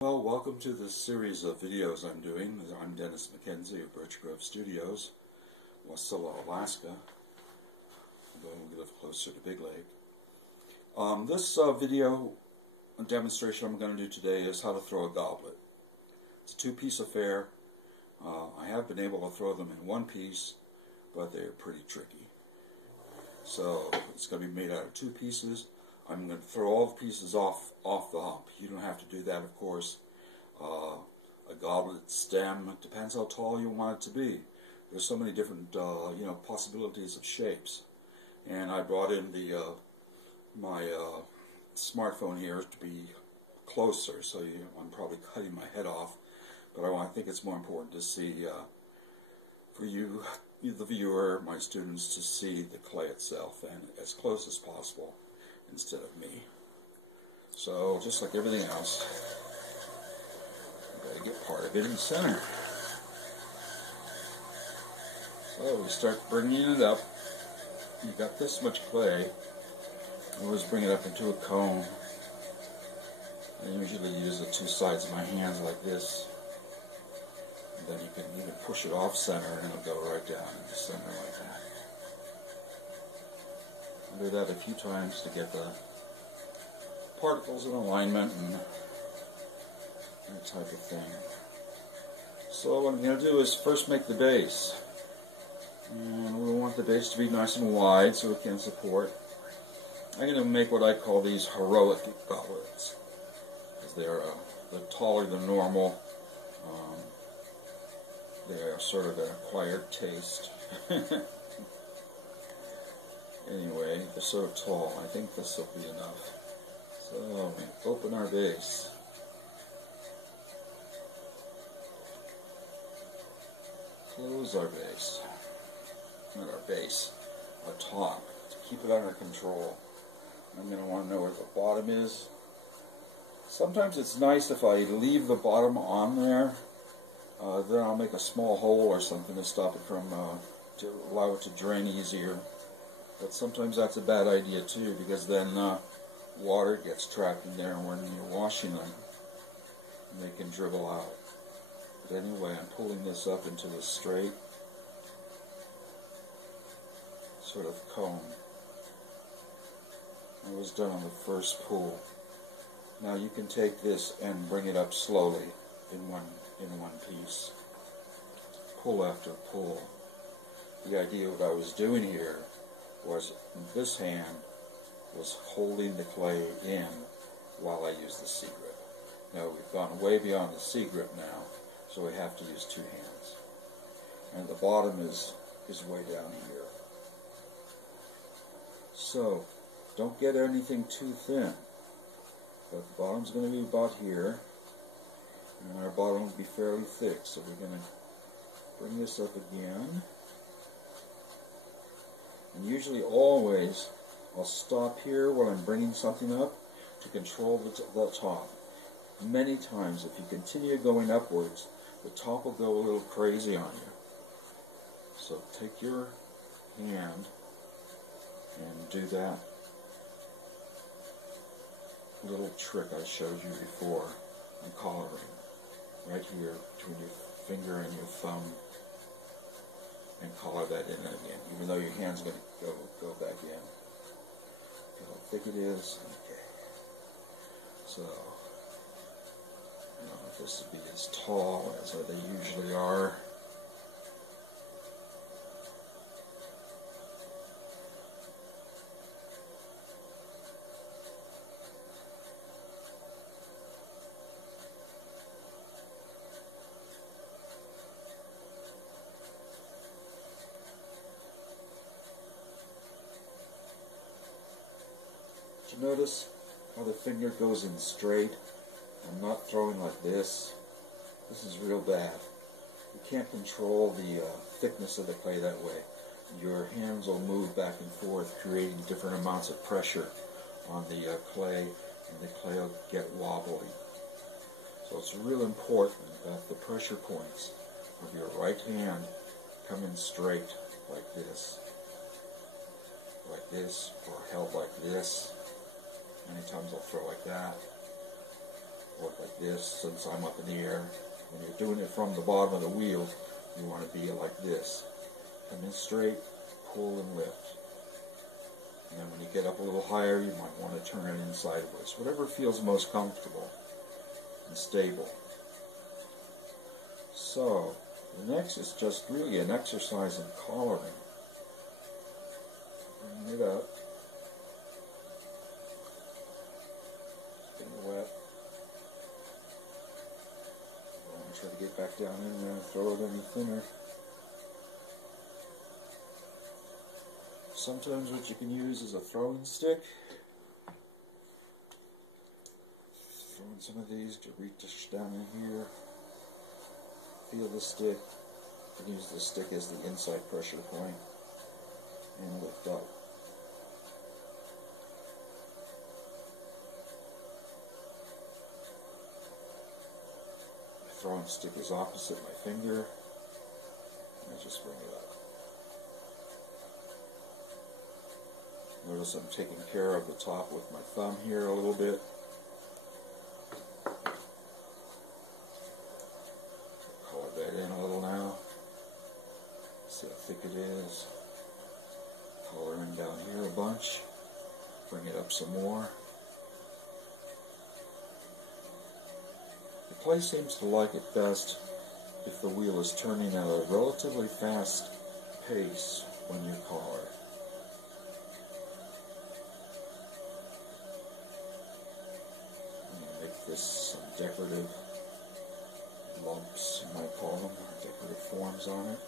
Well, welcome to this series of videos I'm doing. I'm Dennis McKenzie of Birch Grove Studios, Wasilla, Alaska. I'm going to live closer to Big Lake. This video demonstration I'm going to do today is how to throw a goblet. It's a two-piece affair. I have been able to throw them in one piece, but they're pretty tricky. So it's going to be made out of two pieces. I'm going to throw all the pieces off the hump. You don't have to do that, of course. A goblet stem, it depends how tall you want it to be. There's so many different possibilities of shapes. And I brought in my smartphone here to be closer, so I'm probably cutting my head off. But I think it's more important to see, for you, the viewer, my students, to see the clay itself and as close as possible instead of me. So, just like everything else, you gotta get part of it in the center. So we start bringing it up. You've got this much clay. I always bring it up into a cone. I usually use the two sides of my hands like this. And then you can even push it off center and it'll go right down in the center like that. I'll do that a few times to get the particles in alignment and that type of thing. So what I'm going to do is first make the base. And we want the base to be nice and wide so it can support. I'm going to make what I call these heroic goblets, because they're taller than normal. They're sort of an acquired taste. Anyway, they're so tall. I think this will be enough. So we open our base. Close our base. Not our base, our top. To keep it under control. I'm going to want to know where the bottom is. Sometimes it's nice if I leave the bottom on there. Then I'll make a small hole or something to stop it from, to allow it to drain easier. But sometimes that's a bad idea too, because then water gets trapped in there when you're washing them, and they can dribble out. But anyway, I'm pulling this up into the straight sort of cone. I was done on the first pull. Now you can take this and bring it up slowly in one piece. Pull after pull. The idea of what I was doing here was this hand was holding the clay in while I used the C grip. Now we've gone way beyond the C grip now, so we have to use two hands. And the bottom is way down here. So don't get anything too thin. But the bottom's going to be about here, and our bottom will be fairly thick. So we're going to bring this up again. And usually, always, I'll stop here when I'm bringing something up to control the top. Many times, if you continue going upwards, the top will go a little crazy on you. So take your hand and do that little trick I showed you before on collaring. Right here between your finger and your thumb. And collar that in again, even though your hand's going to go back in. See how thick it is? Okay. So, I don't know if this will be as tall as they usually are. Notice how the finger goes in straight. I'm not throwing like this. This is real bad. You can't control the thickness of the clay that way. Your hands will move back and forth, creating different amounts of pressure on the clay, and the clay will get wobbly. So it's real important that the pressure points of your right hand come in straight like this, or held like this. Many times I'll throw like that. Or like this, since I'm up in the air. When you're doing it from the bottom of the wheel, you want to be like this. Come in straight, pull and lift. And then when you get up a little higher, you might want to turn it in sideways. Whatever feels most comfortable and stable. So, the next is just really an exercise in collaring. Bring it up. Getting wet. I'm going to try to get back down in there and throw it any thinner. Sometimes what you can use is a throwing stick. Throwing some of these to reach down in here. Feel the stick. You can use the stick as the inside pressure point and lift up. The throwing stick is opposite my finger, and I just bring it up. Notice I'm taking care of the top with my thumb here a little bit. Color that in a little now. See how thick it is. Coloring down here a bunch. Bring it up some more. The clay seems to like it best if the wheel is turning at a relatively fast pace when you color. Make this some decorative lumps, you might call them, or decorative forms on it.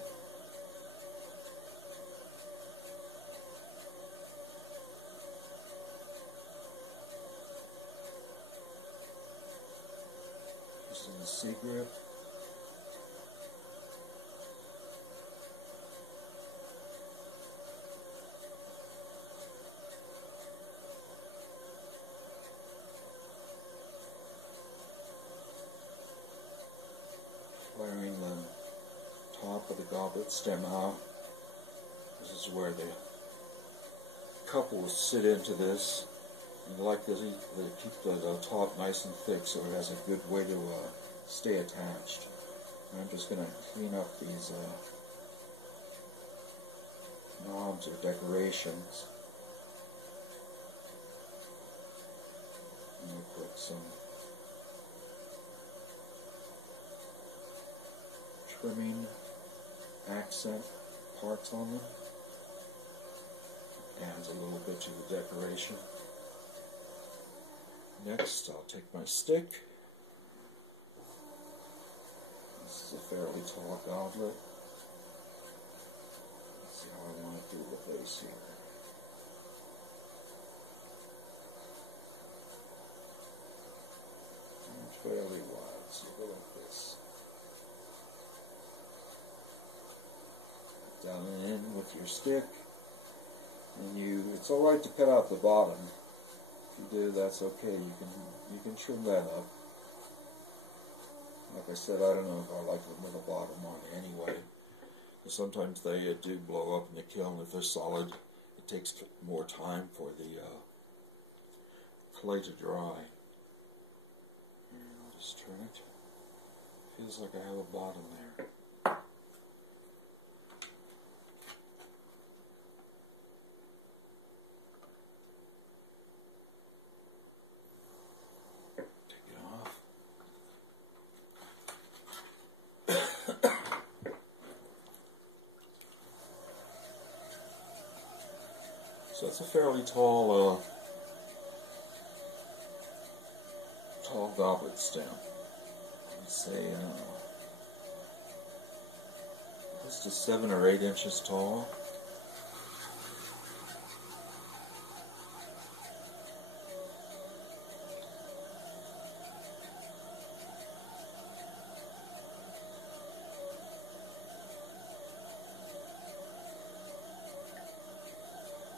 Using the C-grip. Flaring the top of the goblet stem out. This is where the cup will sit into this. You like to keep the top nice and thick so it has a good way to stay attached. And I'm just going to clean up these knobs or decorations. And we'll put some trimming accent parts on them. Adds a little bit to the decoration. Next, I'll take my stick. This is a fairly tall goblet. Let's see how I want to do the base here. It's fairly wide, so go like this. Down and in with your stick. And it's alright to cut out the bottom. If you do, that's okay. You can trim that up. Like I said, I don't know if I like them with the bottom on anyway. Because sometimes they do blow up in the kiln. If they're solid, it takes more time for the clay to dry. And I'll just turn it. Feels like I have a bottom there. So it's a fairly tall goblet stem. I'd say close to 7 or 8 inches tall.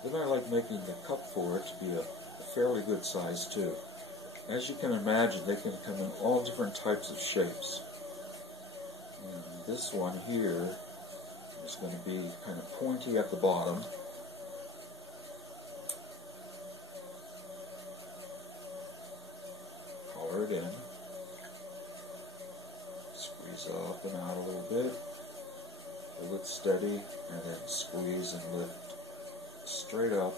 Then I like making the cup for it to be a fairly good size too. As you can imagine, they can come in all different types of shapes. And this one here is going to be kind of pointy at the bottom. Color it in. these up and out a little bit. Hold it steady, and then squeeze and lift straight up.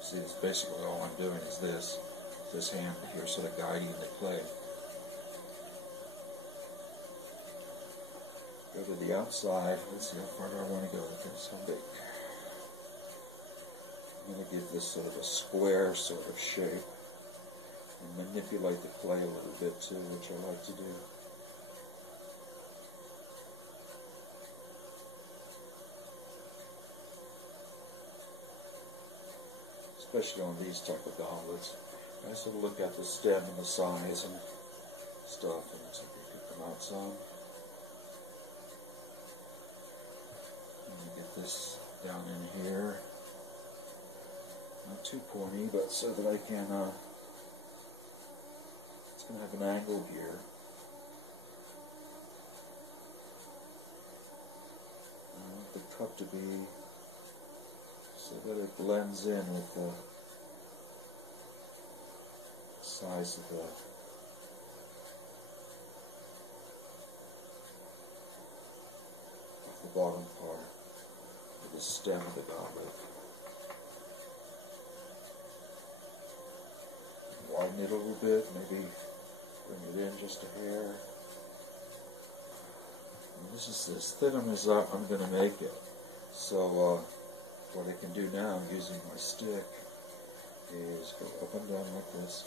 See, it's basically all I'm doing is this hand here sort of guiding the clay. Go to the outside. Let's see how far do I want to go with this. How big? I'm going to give this sort of a square sort of shape and manipulate the clay a little bit too, which I like to do. Especially on these type of goblets. I sort of look at the stem and the size and stuff, and see if you can come out some. Let me get this down in here. Not too pointy, but so that I can, it's going to have an angle here. I want the cup to be so that it blends in with the size of the bottom part of the stem of the goblet. Widen it a little bit, maybe bring it in just a hair. And this is as thin as I'm going to make it. So what I can do now using my stick is go up and down like this.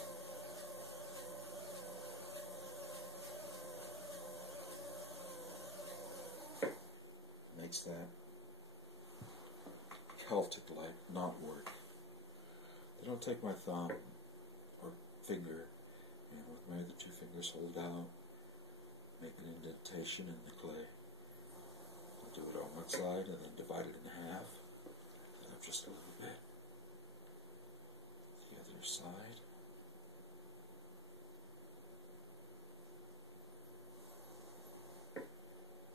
Makes that Celtic-like knot work. I don't take my thumb or finger and with my other two fingers hold out, make an indentation in the clay. I'll do it on one side and then divide it in half. And up just a little bit. The other side.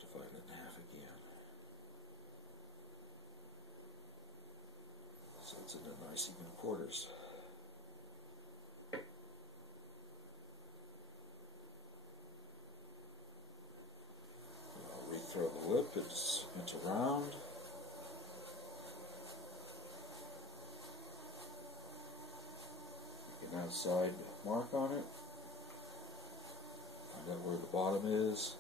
Divide it in half again. So it's in a nice even quarters. I'll rethrow the lip into round. Make an outside mark on it. Find out where the bottom is.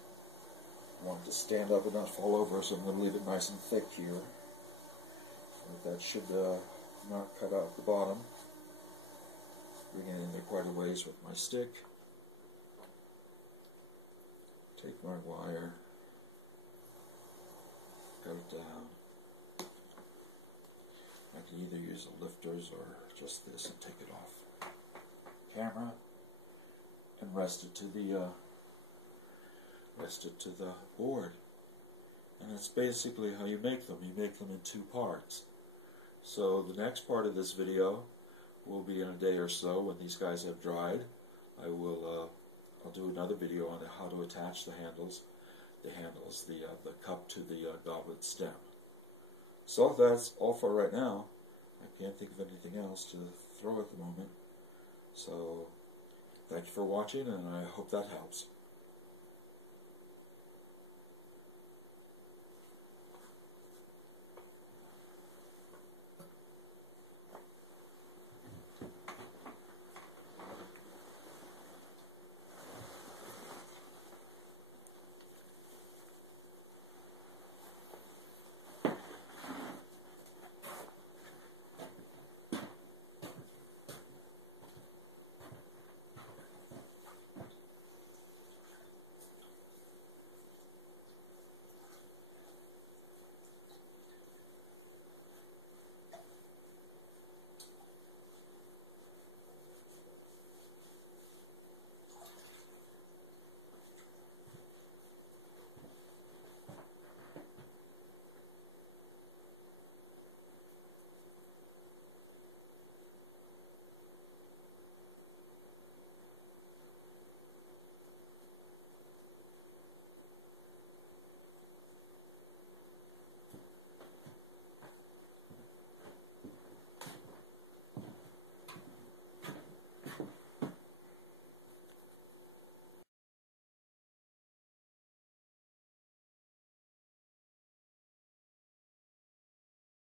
I want it to stand up and not fall over, so I'm going to leave it nice and thick here. So that should not cut out the bottom. Bring it in there quite a ways with my stick. Take my wire, cut it down. I can either use the lifters or just this and take it off camera and rest it to the board. And that's basically how you make them. You make them in two parts. So the next part of this video will be in a day or so when these guys have dried. I'll do another video on how to attach the cup to the goblet stem. So that's all for right now. I can't think of anything else to throw at the moment. So thank you for watching, and I hope that helps.